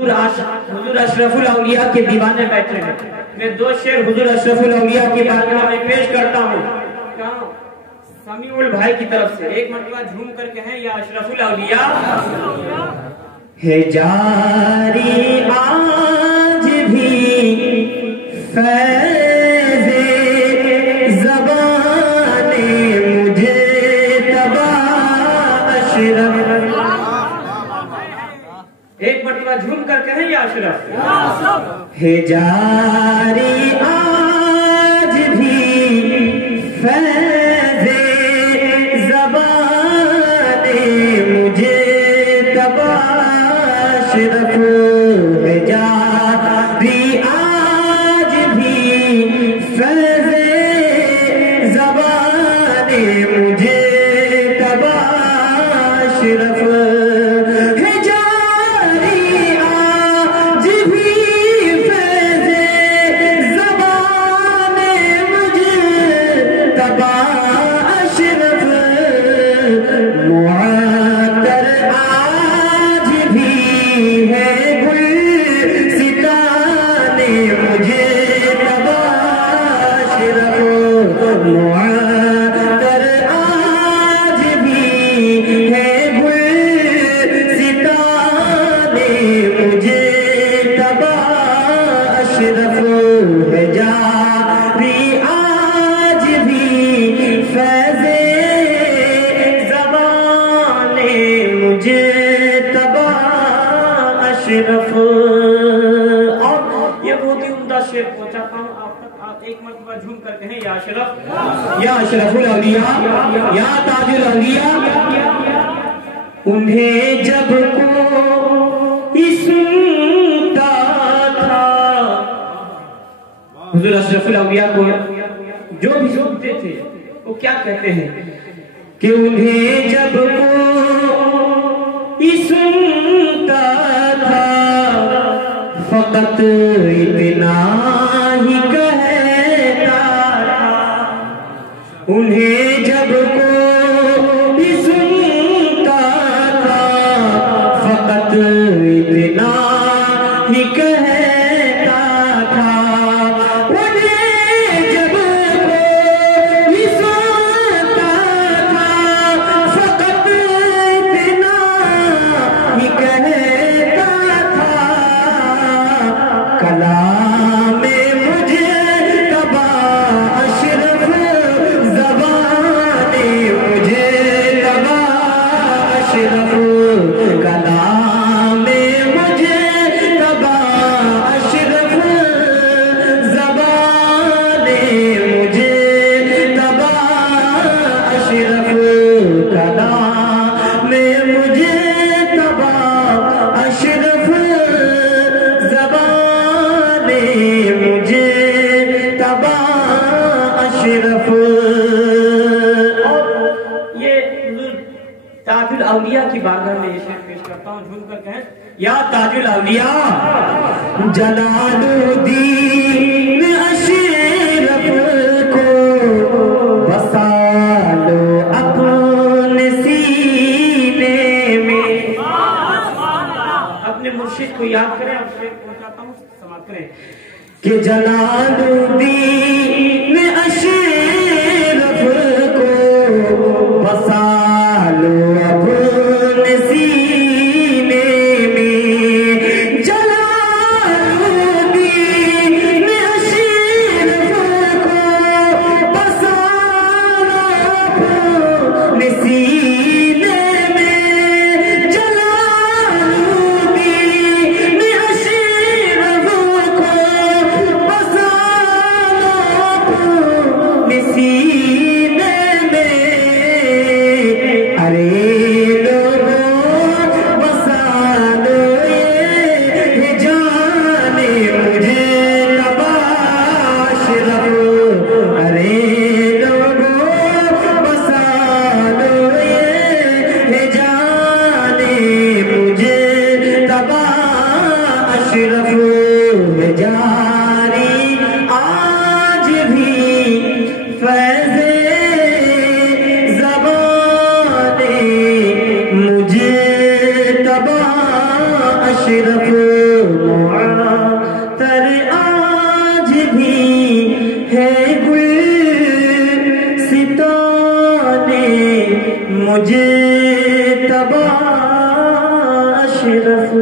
حضور اشرف الاولیاء کے دیوانے بیٹھے ہیں. میں دو شعر حضور اشرف الاولیاء کی بارگاہ میں پیش کرتا ہوں سمیع البھائی کی طرف سے. ایک مرتبہ جھوم کر کہیں یا اشرف الاولیاء. ہے جاری آج بھی فیض زبان مجھے تبا اشرف. ایک مرتبہ جھوم کر کہیں یا اشرف. ہے جاری آج بھی فیض زبان مجھے تبا اشرف. ہے جاری آج بھی فیض زبان مجھے تبا اشرف. اور یہ بہت ہی عمدہ شعر پہنچاتا ہوں آپ تک. آپ ایک مرتبہ جھوم کر کہیں یا اشرف. یا اشرف الاولیاء یا تاج الاولیاء. انہیں جب کوئی سنتا تھا حضور اشرف الاولیاء کو جو بھی سنتے تھے وہ کیا کہتے ہیں کہ انہیں جب کوئی سنتا تھا فقط اتنا ہی کہتا تھا. انہیں جب کوئی سنتا تھا فقط اتنا ہی کہتا تھا. انہیں جب کوئی سنتا تھا فقط اتنا ہی کہتا تھا. کلام مجھے تبا اشرف زبان مجھے تبا اشرف. کلام مجھے تبا اشرف زبان مجھے تبا اشرف. کلام مجھے تبا اشرف مجھے تبا اشرف. یہ تاج الاولیاء کی بارگاہ میں یہ شعر پیش کرتا ہوں. جھوم کر کہیں یا تاج الاولیاء. جلال الدین اشرف کو بسا لو اپنے سینے میں. اپنے مرشد کو یاد کریں. اب شعر پہنچاتا ہوں سماعت کریں کہ جلال الدین اشرف کو بسا لو اپنے سینے میں. جلال الدین اشرف کو بسا لو اپنے سینے میں. جلال الدین اشرف کو بسا لو اپنے سینے میں. ارے لوگوں بسا لو یہ جان مجھے تبا اشرف. ارے لوگوں بسا لو یہ جان مجھے تبا اشرف. جاری آج بھی فیض زبان مجھے تبا اشرف. بھی ہے گلستانے مجھے تبا اشرف